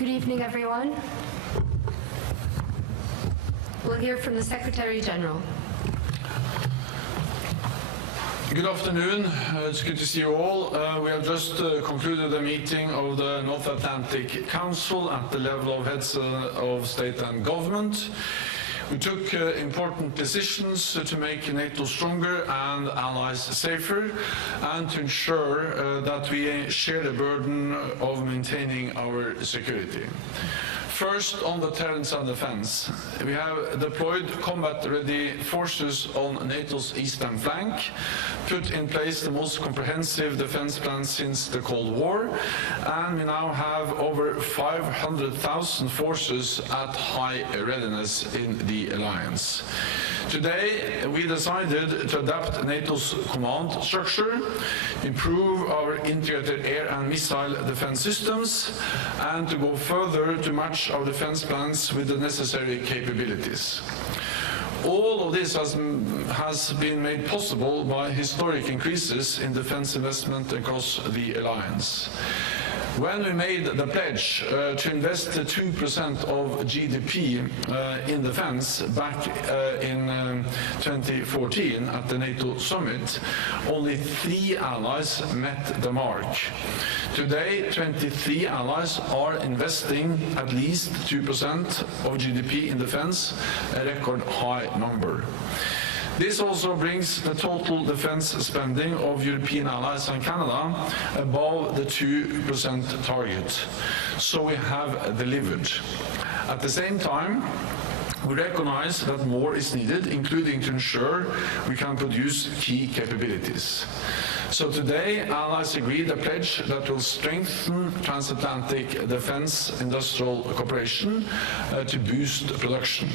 Good evening, everyone. We'll hear from the Secretary General. Good afternoon. It's good to see you all. We have just concluded a meeting of the North Atlantic Council at the level of heads of state and government. We took important decisions to make NATO stronger and allies safer, and to ensure that we share the burden of maintaining our security. First, on deterrence and defense. We have deployed combat-ready forces on NATO's eastern flank, put in place the most comprehensive defense plan since the Cold War, and we now have over 500,000 forces at high readiness in the alliance. Today, we decided to adapt NATO's command structure, improve our integrated air and missile defense systems, and to go further to match our defense plans with the necessary capabilities. All of this has been made possible by historic increases in defense investment across the alliance. When we made the pledge to invest 2% of GDP in defense back in 2014 at the NATO summit, only 3 allies met the mark. Today, 23 allies are investing at least 2% of GDP in defense, a record high number. This also brings the total defense spending of European allies and Canada above the 2% target. So we have delivered. At the same time, we recognize that more is needed, including to ensure we can produce key capabilities. So today, allies agreed a pledge that will strengthen transatlantic defense industrial cooperation to boost production.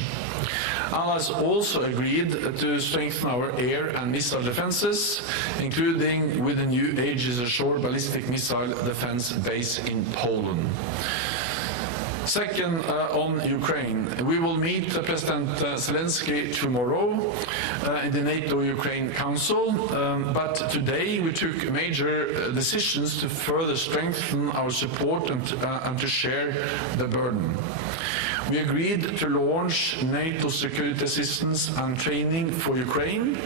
Allies also agreed to strengthen our air and missile defenses, including with a new Aegis Ashore ballistic missile defense base in Poland. Second, on Ukraine, we will meet President Zelensky tomorrow in the NATO-Ukraine Council, but today we took major decisions to further strengthen our support and to share the burden. We agreed to launch NATO security assistance and training for Ukraine.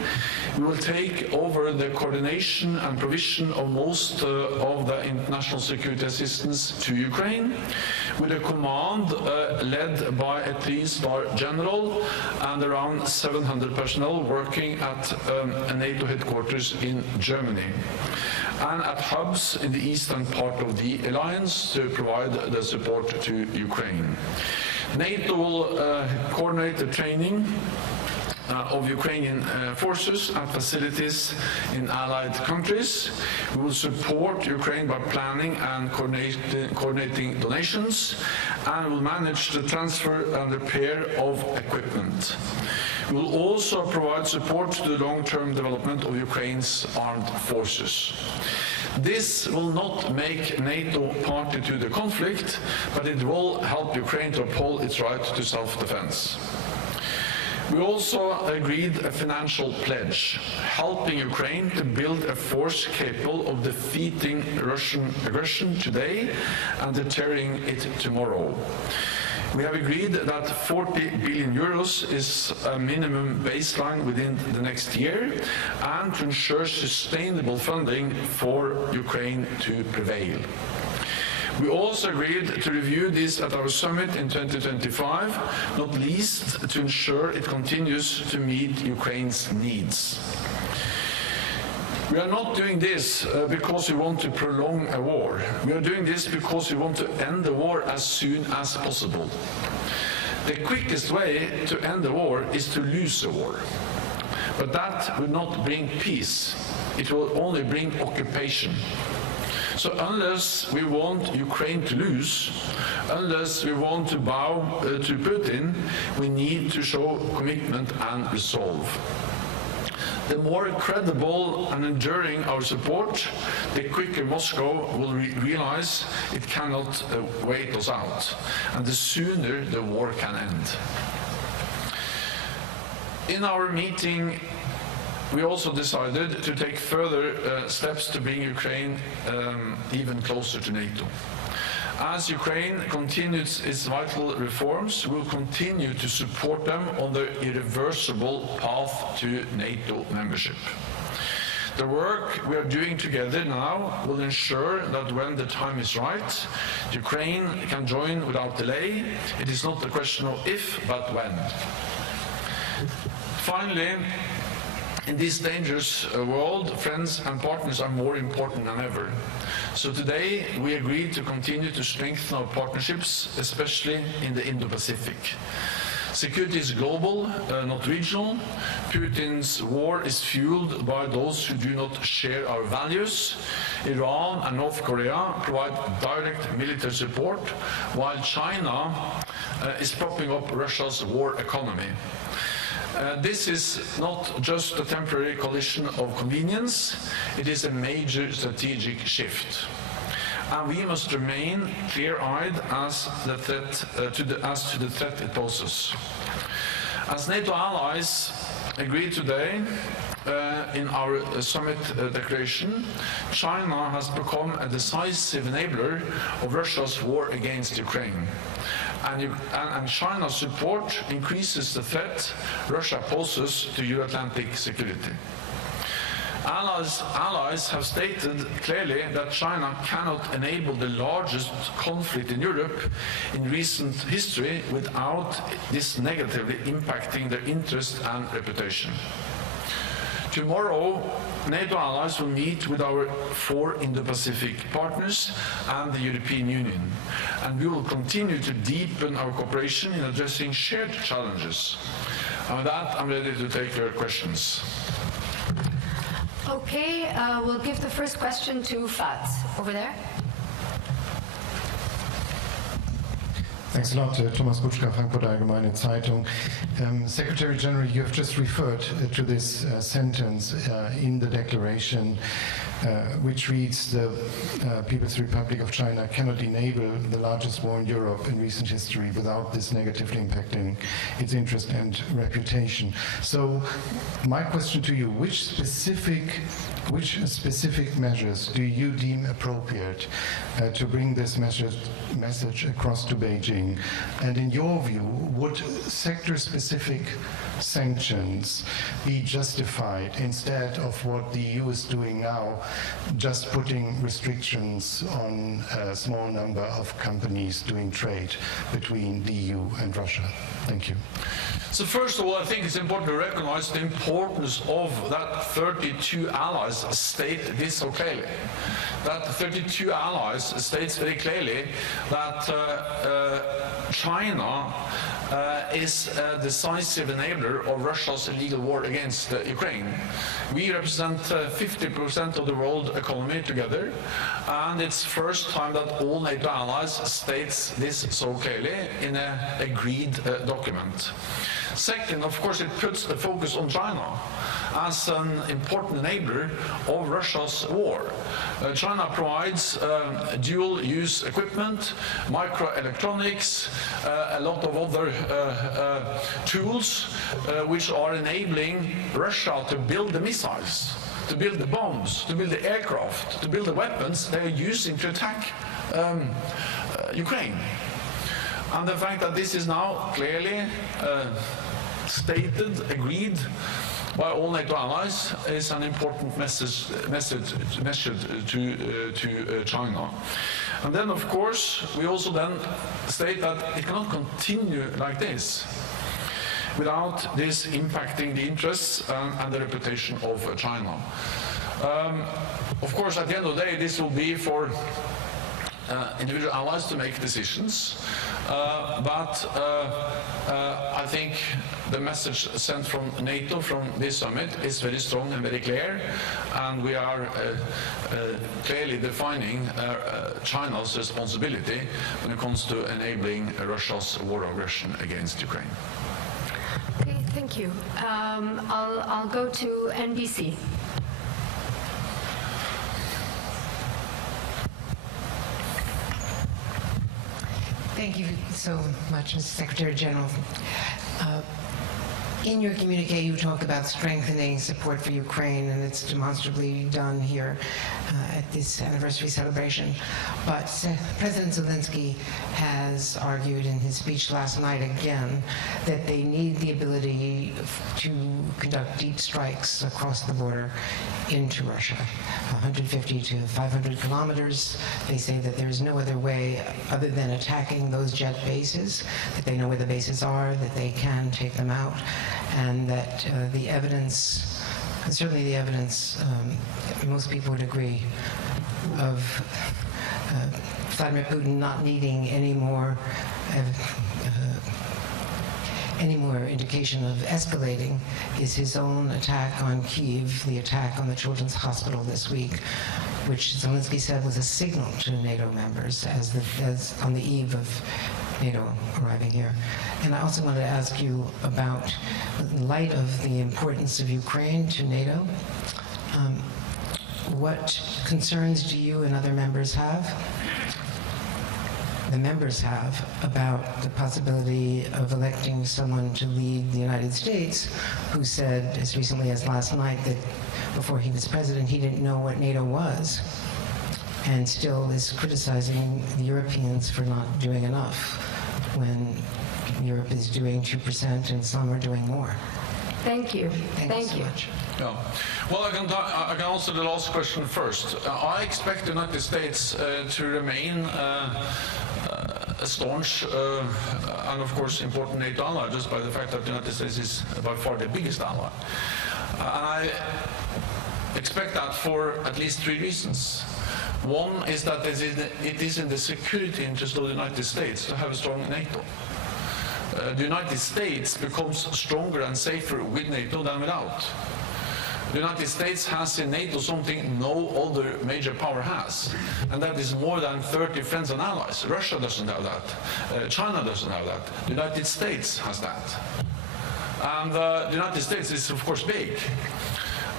We will take over the coordination and provision of most of the international security assistance to Ukraine, with a command led by a 3-star general and around 700 personnel working at a NATO headquarters in Germany, and at hubs in the eastern part of the alliance to provide the support to Ukraine. NATO will coordinate the training of Ukrainian forces and facilities in allied countries. We will support Ukraine by planning and coordinating donations, and will manage the transfer and repair of equipment. We will also provide support to the long-term development of Ukraine's armed forces. This will not make NATO party to the conflict, but it will help Ukraine to uphold its right to self-defense. We also agreed a financial pledge, helping Ukraine to build a force capable of defeating Russian aggression today and deterring it tomorrow. We have agreed that 40 billion euros is a minimum baseline within the next year, and to ensure sustainable funding for Ukraine to prevail. We also agreed to review this at our summit in 2025, not least to ensure it continues to meet Ukraine's needs. We are not doing this because we want to prolong a war. We are doing this because we want to end the war as soon as possible. The quickest way to end the war is to lose the war. But that will not bring peace. It will only bring occupation. So unless we want Ukraine to lose, unless we want to bow to Putin, we need to show commitment and resolve. The more credible and enduring our support, the quicker Moscow will realize it cannot wait us out, and the sooner the war can end. In our meeting, we also decided to take further steps to bring Ukraine even closer to NATO. As Ukraine continues its vital reforms, we will continue to support them on their irreversible path to NATO membership. The work we are doing together now will ensure that when the time is right, Ukraine can join without delay. It is not a question of if, but when. Finally, in this dangerous world, friends and partners are more important than ever. So today, we agreed to continue to strengthen our partnerships, especially in the Indo-Pacific. Security is global, not regional. Putin's war is fueled by those who do not share our values. Iran and North Korea provide direct military support, while China is propping up Russia's war economy. This is not just a temporary collision of convenience, it is a major strategic shift. And we must remain clear-eyed as to the threat it poses. As NATO allies agreed today in our summit declaration, China has become a decisive enabler of Russia's war against Ukraine. And China's support increases the threat Russia poses to Euro-Atlantic security. Allies have stated clearly that China cannot enable the largest conflict in Europe in recent history without this negatively impacting their interest and reputation. Tomorrow, NATO allies will meet with our 4 Indo-Pacific partners and the European Union, and we will continue to deepen our cooperation in addressing shared challenges. And with that, I'm ready to take your questions. Okay, we'll give the first question to Fats over there. Thanks a lot, Thomas Butschka, Frankfurter Allgemeine Zeitung. Secretary General, you have just referred to this sentence in the declaration, which reads, the People's Republic of China cannot enable the largest war in Europe in recent history without this negatively impacting its interest and reputation. So my question to you, which specific measures do you deem appropriate to bring this message across to Beijing? And in your view, would sector-specific sanctions be justified instead of what the EU is doing now, just putting restrictions on a small number of companies doing trade between the EU and Russia? Thank you. So first of all, I think it's important to recognize the importance of that 32 allies state this so clearly. That 32 allies states very clearly that China is a decisive enabler of Russia's illegal war against Ukraine. We represent 50% of the world economy together, and it's first time that all NATO allies states this so clearly in an agreed document. Second, of course, it puts the focus on China as an important enabler of Russia's war. China provides dual-use equipment, microelectronics, a lot of other tools which are enabling Russia to build the missiles, to build the bombs, to build the aircraft, to build the weapons they are using to attack Ukraine. And the fact that this is now clearly stated, agreed by all NATO allies is an important message to China. And then, of course, we also then state that it cannot continue like this without this impacting the interests and the reputation of China. Of course, at the end of the day, this will be for individual allies to make decisions, but I think the message sent from NATO from this summit is very strong and very clear, and we are clearly defining China's responsibility when it comes to enabling Russia's war aggression against Ukraine. Okay, thank you. I'll go to NBC. Thank you so much, Mr. Secretary General. In your communique, you talk about strengthening support for Ukraine, and it's demonstrably done here at this anniversary celebration. But President Zelensky has argued in his speech last night again that they need the ability to conduct deep strikes across the border into Russia, 150 to 500 kilometers. They say that there's no other way other than attacking those jet bases, that they know where the bases are, that they can take them out, and that the evidence, certainly the evidence, most people would agree, of Vladimir Putin not needing any more indication of escalating is his own attack on Kyiv, the attack on the Children's Hospital this week, which Zelensky said was a signal to NATO members as on the eve of NATO arriving here. And I also wanted to ask you about, in light of the importance of Ukraine to NATO, what concerns do you and other members have? The members have about the possibility of electing someone to lead the United States who said as recently as last night that before he was president he didn't know what NATO was, and still is criticizing the Europeans for not doing enough when Europe is doing 2% and some are doing more. Thank you. Thank you so much. Yeah. Well, I can answer the last question first. I expect the United States to remain a staunch and, of course, important NATO ally, just by the fact that the United States is by far the biggest ally. And I expect that for at least 3 reasons. One is that it is in the security interest of the United States to have a strong NATO. The United States becomes stronger and safer with NATO than without. The United States has in NATO something no other major power has, and that is more than 30 friends and allies. Russia doesn't have that. China doesn't have that. The United States has that. And the United States is, of course, big.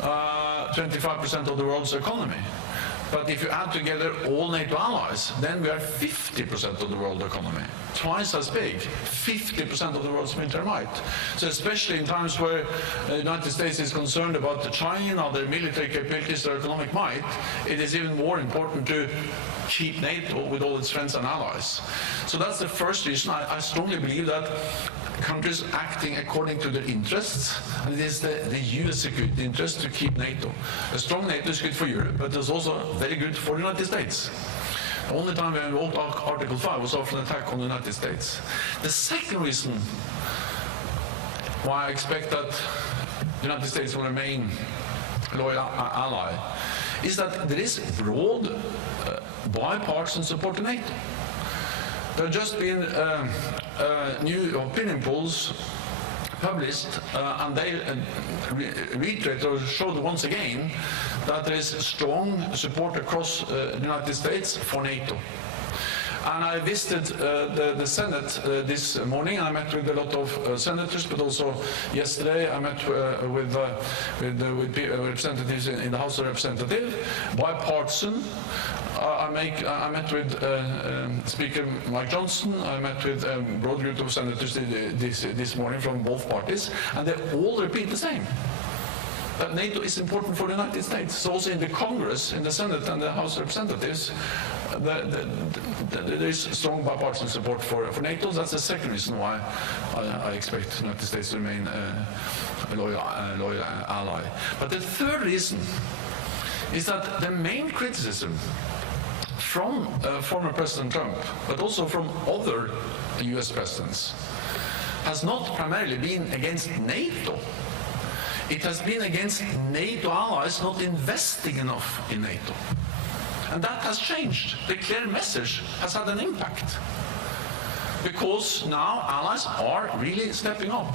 25% of the world's economy. But if you add together all NATO allies, then we are 50% of the world economy. Twice as big, 50% of the world's military might. So especially in times where the United States is concerned about China, their military capabilities, their economic might, it is even more important to keep NATO with all its friends and allies. So that's the first reason. I strongly believe that countries acting according to their interests, and it is the US security interest to keep NATO. A strong NATO is good for Europe, but it's also very good for the United States. The only time we invoked Article 5 was after an attack on the United States. The second reason why I expect that the United States will remain a loyal ally is that there is broad bipartisan support to NATO. There have just been new opinion polls published, and they reiterate or showed once again that there is strong support across the United States for NATO. And I visited the Senate this morning. I met with a lot of senators, but also yesterday I met with representatives in the House of Representatives, bipartisan. I met with Speaker Mike Johnson. I met with a broad group of senators this morning from both parties, and they all repeat the same. That NATO is important for the United States. So also in the Congress, in the Senate and the House of Representatives, there is strong bipartisan support for NATO. That's the second reason why I expect the United States to remain a loyal ally. But the third reason is that the main criticism from former President Trump, but also from other US presidents, has not primarily been against NATO. It has been against NATO allies not investing enough in NATO. And that has changed. The clear message has had an impact. Because now allies are really stepping up.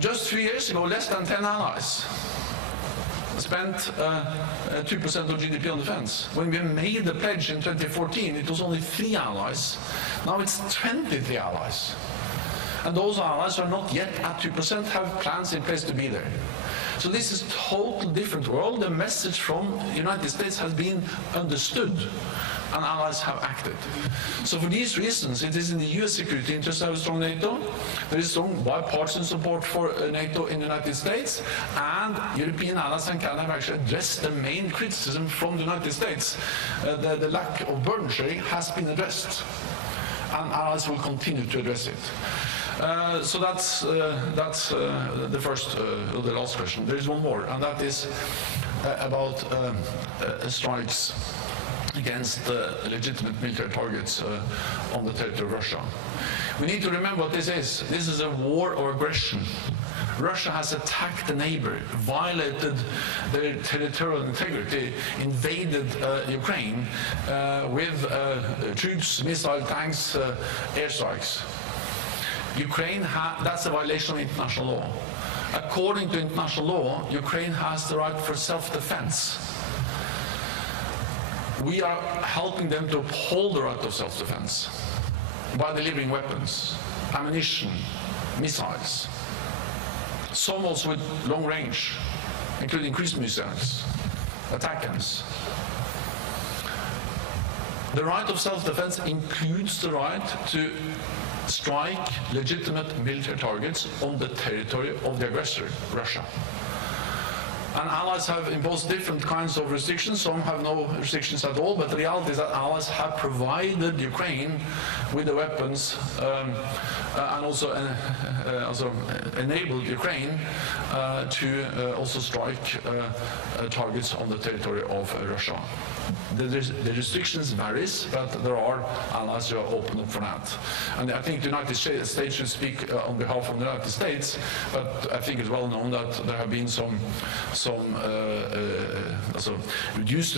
Just 3 years ago, less than 10 allies spent 2% of GDP on defense. When we made the pledge in 2014, it was only 3 allies. Now it's 23 allies. And those allies are not yet at 2%, have plans in place to be there. So this is a totally different world. The message from the United States has been understood and allies have acted. So for these reasons, it is in the US security interest to have a strong NATO. There is strong bipartisan support for NATO in the United States, and European allies and Canada have actually addressed the main criticism from the United States. The lack of burden sharing has been addressed, and allies will continue to address it. So that's the first, the last question. There is one more, and that is about strikes against legitimate military targets on the territory of Russia. We need to remember what this is. This is a war of aggression. Russia has attacked a neighbor, violated their territorial integrity, invaded Ukraine with troops, missile tanks, airstrikes. Ukraine, that's a violation of international law. According to international law, Ukraine has the right for self-defense. We are helping them to uphold the right of self-defense by delivering weapons, ammunition, missiles, some also with long range, including cruise missiles, ATACMS. The right of self-defense includes the right to strike legitimate military targets on the territory of the aggressor, Russia. And allies have imposed different kinds of restrictions. Some have no restrictions at all, but the reality is that allies have provided Ukraine with the weapons and also enabled Ukraine to also strike targets on the territory of Russia. The restrictions varies, but there are allies who are open up for that. And I think the United States should speak on behalf of the United States, but I think it's well known that there have been some reduced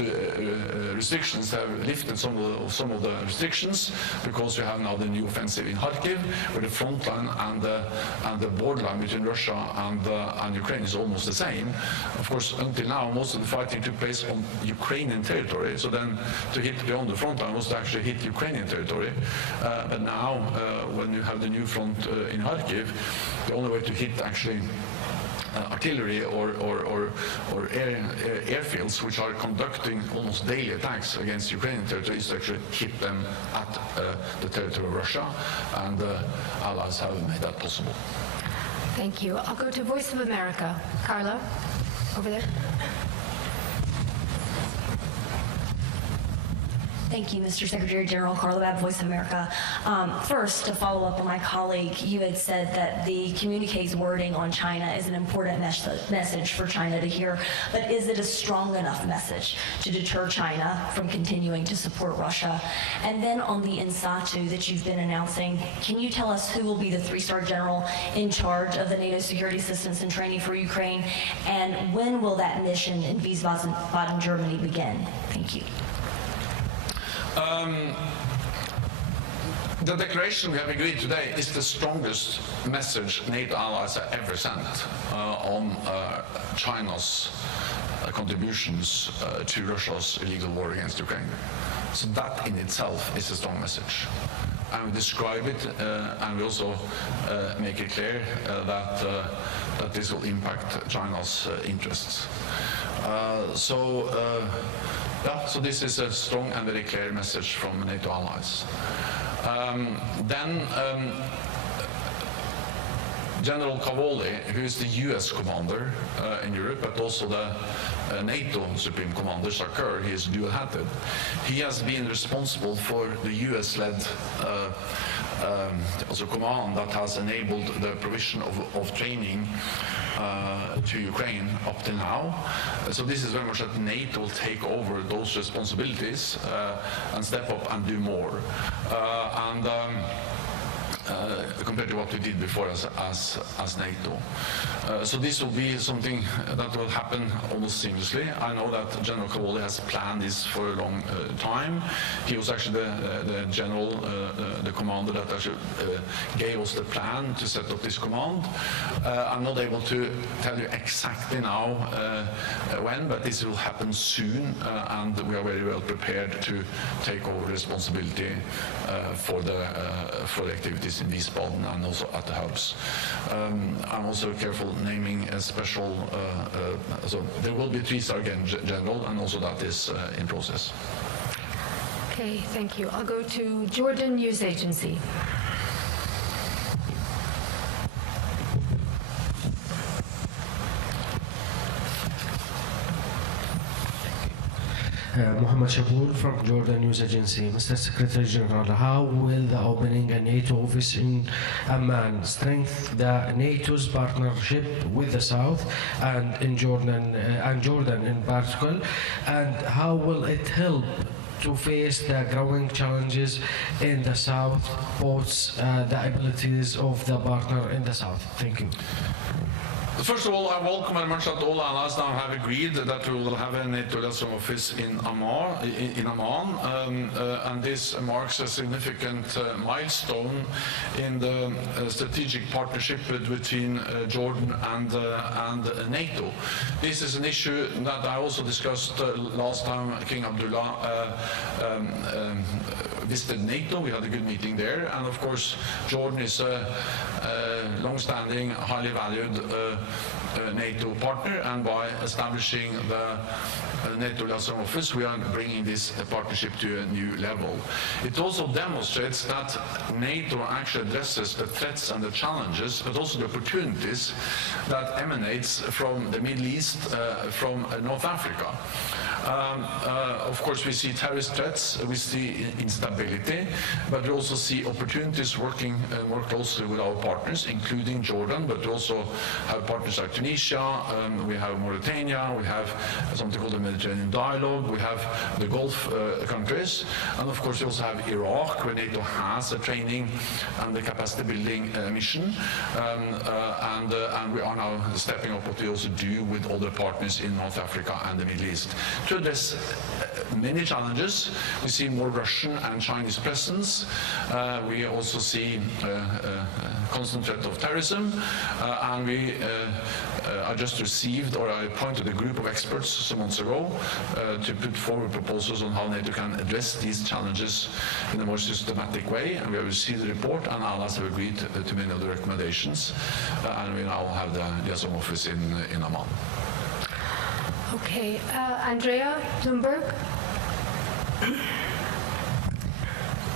restrictions, have lifted some of the restrictions, because we have now the new offensive in Kharkiv, where the front line and the borderline between Russia and Ukraine is almost the same. Of course, until now, most of the fighting took place on Ukrainian territory. So then to hit beyond the front line was to actually hit Ukrainian territory. But now, when you have the new front in Kharkiv, the only way to hit actually artillery or airfields which are conducting almost daily attacks against Ukrainian territory is to actually hit them at the territory of Russia, and allies have made that possible. Thank you. I'll go to Voice of America. Carla, over there. Thank you, Mr. Secretary General. Carla Babb, Voice of America. First, to follow up on my colleague, you had said that the communique's wording on China is an important message for China to hear, but is it a strong enough message to deter China from continuing to support Russia? And then on the INSATU that you've been announcing, can you tell us who will be the three-star general in charge of the NATO security assistance and training for Ukraine? And when will that mission in Wiesbaden, Germany begin? Thank you. The declaration we have agreed today is the strongest message NATO allies have ever sent on China's contributions to Russia's illegal war against Ukraine. So that in itself is a strong message. And we describe it, and we also make it clear that this will impact China's interests. So this is a strong and very clear message from NATO allies. General Cavoli, who is the US commander in Europe, but also the NATO Supreme Commander, Sarkar, he is dual-hatted. He has been responsible for the US-led command that has enabled the provision of training to Ukraine up till now. So this is very much that NATO will take over those responsibilities and step up and do more. Compared to what we did before as NATO. So this will be something that will happen almost seamlessly. I know that General Cavoli has planned this for a long time. He was actually the general, the commander that actually gave us the plan to set up this command. I'm not able to tell you exactly now when, but this will happen soon, and we are very well prepared to take over responsibility for the activities in Wiesbaden and also at the hubs. I'm also careful naming a special, so there will be 3-star general, and also that is in process. Okay, thank you. I'll go to Jordan News Agency. Mohammed Shaboul from Jordan News Agency. Mr. Secretary General, how will the opening a NATO office in Amman strengthen the NATO's partnership with the South and in Jordan in particular, and how will it help to face the growing challenges in the South, both the abilities of the partner in the South? Thank you. First of all, I welcome very much that all allies now have agreed that we will have a NATO liaison office in Amman, and this marks a significant milestone in the strategic partnership between Jordan and NATO. This is an issue that I also discussed last time King Abdullah visited NATO. We had a good meeting there, and of course Jordan is a long-standing, highly valued NATO partner, and by establishing the NATO liaison office, we are bringing this partnership to a new level. It also demonstrates that NATO actually addresses the threats and the challenges, but also the opportunities that emanates from the Middle East, from North Africa. Of course, we see terrorist threats, we see instability, but we also see opportunities working more closely with our partners, including Jordan, but we also have partners like Tunisia, we have Mauritania, we have something called the Mediterranean Dialogue, we have the Gulf countries, and of course we also have Iraq, where NATO has a training and the capacity building mission, and we are now stepping up what we also do with other partners in North Africa and the Middle East. To address many challenges, we see more Russian and Chinese presence, we also see constant threat of terrorism, and I just received, or I appointed a group of experts some months ago to put forward proposals on how NATO can address these challenges in a more systematic way, and we have received the report, and allies have agreed to many of the recommendations, and we now have the liaison office in Amman. Okay, Andrea Thunberg.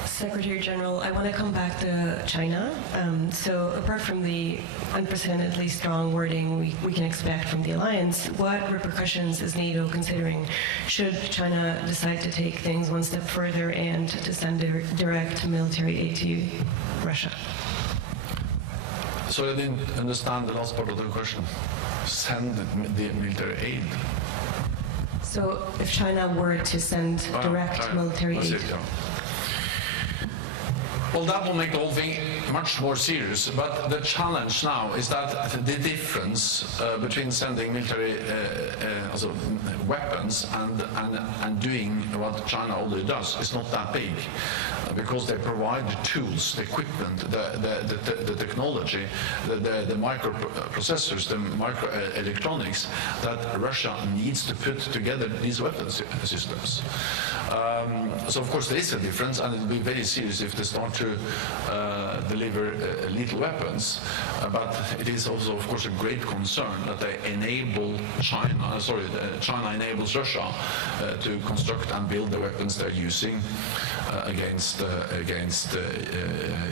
Secretary General, I want to come back to China. So apart from the unprecedentedly strong wording we can expect from the alliance, what repercussions is NATO considering should China decide to take things one step further and to send direct military aid to Russia? So I didn't understand the last part of the question. Send the military aid. So if China were to send direct military aid. Well, that will make the whole thing much more serious, but the challenge now is that the difference between sending military weapons and doing what China already does is not that big, because they provide the tools, the equipment, the technology, the microprocessors, the microelectronics that Russia needs to put together these weapons systems. So of course there is a difference, and it will be very serious if they start to deliver lethal weapons, but it is also of course a great concern that they enable China enables Russia to construct and build the weapons they're using against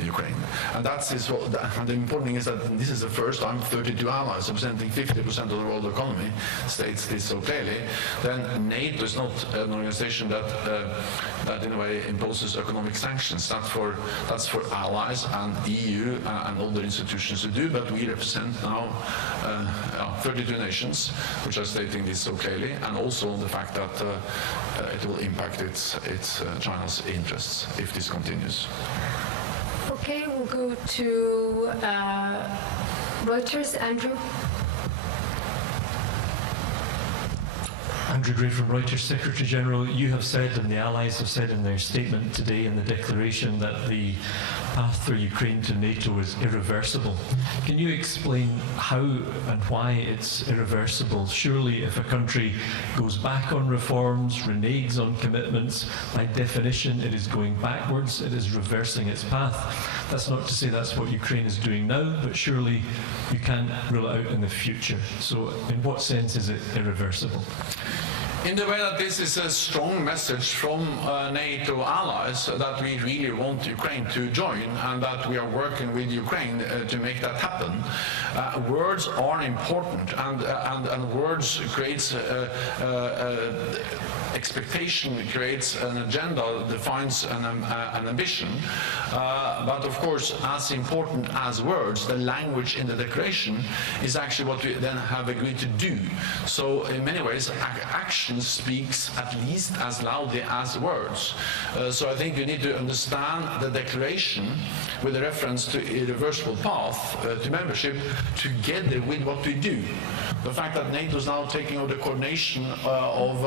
Ukraine. And that's and the important thing is that this is the first time 32 allies representing 50% of the world economy states this so clearly. Then NATO is not an organization that in a way imposes economic sanctions. That's for allies and EU and other institutions to do, but we represent now 32 nations which are stating this so clearly, and also the fact that it will impact China's interests if this continues. Okay, we'll go to Reuters, Andrew. Andrew Gray from Reuters. Secretary General, you have said, and the Allies have said in their statement today in the declaration, that the path for Ukraine to NATO is irreversible. Can you explain how and why it's irreversible? Surely if a country goes back on reforms, reneges on commitments, by definition it is going backwards, it is reversing its path. That's not to say that's what Ukraine is doing now, but surely you can't rule it out in the future. So in what sense is it irreversible? In the way that this is a strong message from NATO allies that we really want Ukraine to join and that we are working with Ukraine to make that happen. Words are important, and words creates expectation, creates an agenda, defines an ambition. But of course, as important as words, the language in the declaration is actually what we then have agreed to do. So in many ways, action speaks at least as loudly as words. So I think we need to understand the declaration with a reference to irreversible path to membership together with what we do. The fact that NATO is now taking over the coordination of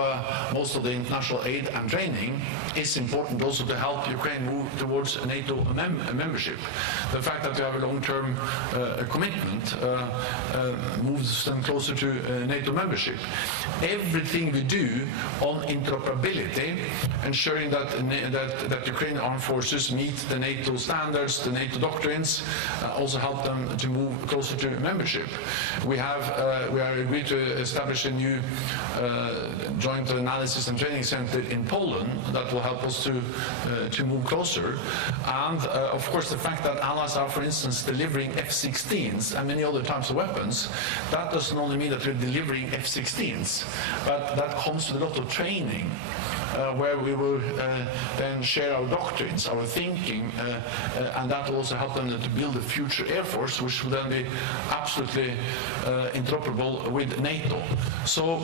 most of the international aid and training is important also to help Ukraine move towards NATO membership. The fact that we have a long-term commitment moves them closer to NATO membership. Everything we do on interoperability, ensuring that Ukrainian armed forces meet the NATO standards, the NATO doctrines, also help them to move closer to membership. We are agreed to establish a new joint analysis and training center in Poland that will help us to move closer. And of course, the fact that allies are, for instance, delivering F-16s and many other types of weapons, that doesn't only mean that we're delivering F-16s, but that comes with a lot of training. Where we will then share our doctrines, our thinking, and that will also help them to build a future air force, which will then be absolutely interoperable with NATO. So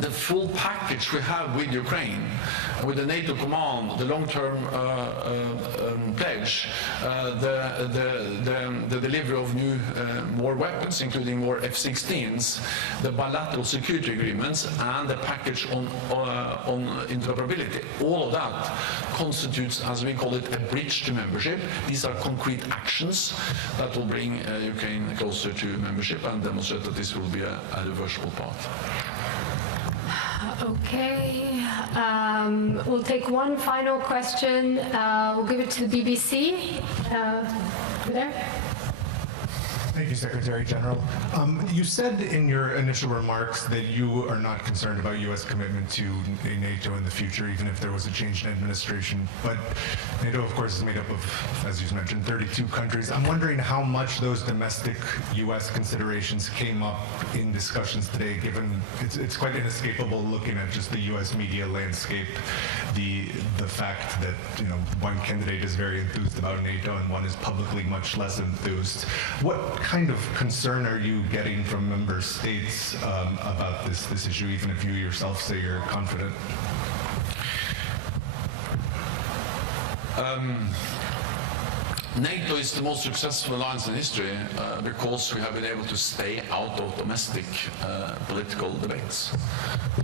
the full package we have with Ukraine, with the NATO command, the long-term pledge, the delivery of new more weapons, including more F-16s, the bilateral security agreements, and the package on interoperability. All of that constitutes, as we call it, a bridge to membership. These are concrete actions that will bring Ukraine closer to membership and demonstrate that this will be a reversible path. Okay, we'll take one final question. We'll give it to the BBC. Over there. Thank you, Secretary General. You said in your initial remarks that you are not concerned about U.S. commitment to NATO in the future, even if there was a change in administration. But NATO, of course, is made up of, as you mentioned, 32 countries. I'm wondering how much those domestic U.S. considerations came up in discussions today, given it's quite inescapable looking at just the U.S. media landscape, the fact that one candidate is very enthused about NATO and one is publicly much less enthused. What kind of concern are you getting from member states about this issue, even if you yourself say you're confident? NATO is the most successful alliance in history because we have been able to stay out of domestic political debates.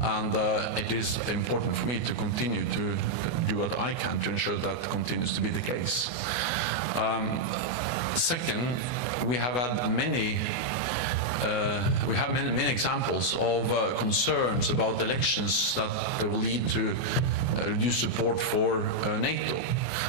And it is important for me to continue to do what I can to ensure that continues to be the case. Second, we have had many examples of concerns about elections that will lead to reduced support for NATO.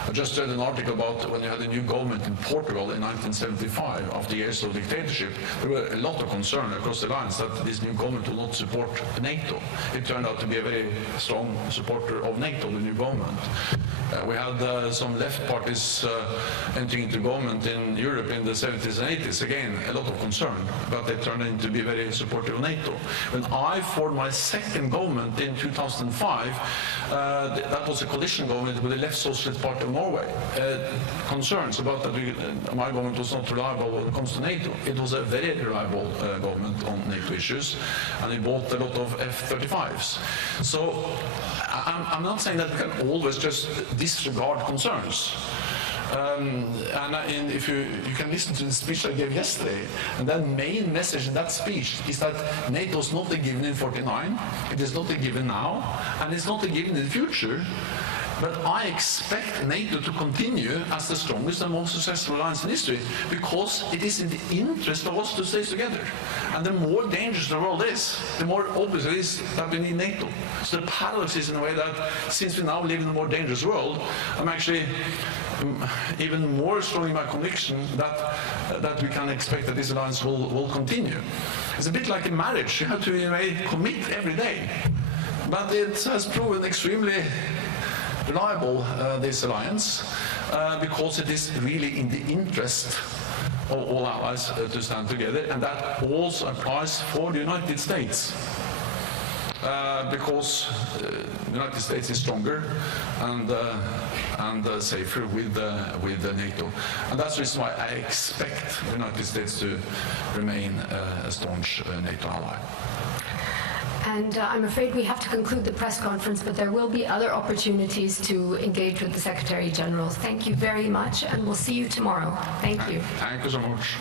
I just read an article about when you had a new government in Portugal in 1975, after years of dictatorship. There were a lot of concern across the lines that this new government will not support NATO. It turned out to be a very strong supporter of NATO, the new government. We had some left parties entering into government in Europe in the 70s and 80s. Again, a lot of concern, but they turned out to be very supportive of NATO. When I formed my second government in 2005, that was a coalition government with the Left Socialist Party of Norway. Concerns about that my government was not reliable when it comes to NATO. It was a very reliable government on NATO issues, and it bought a lot of F-35s. So I'm not saying that we can always just disregard concerns. And if you can listen to the speech I gave yesterday, and the main message in that speech is that NATO is not a given in 49, it is not a given now, and it's not a given in the future. But I expect NATO to continue as the strongest and most successful alliance in history because it is in the interest of us to stay together. And the more dangerous the world is, the more obvious it is that we need NATO. So the paradox is in a way that since we now live in a more dangerous world, I'm actually even more strong in my conviction that we can expect that this alliance will continue. It's a bit like a marriage. You have to in a way commit every day. But it has proven extremely reliable, this alliance, because it is really in the interest of all allies to stand together, and that also applies for the United States. Because the United States is stronger and safer with NATO. And that's the reason why I expect the United States to remain a staunch NATO ally. And I'm afraid we have to conclude the press conference, but there will be other opportunities to engage with the Secretary General. Thank you very much, and we'll see you tomorrow. Thank you. Thank you so much.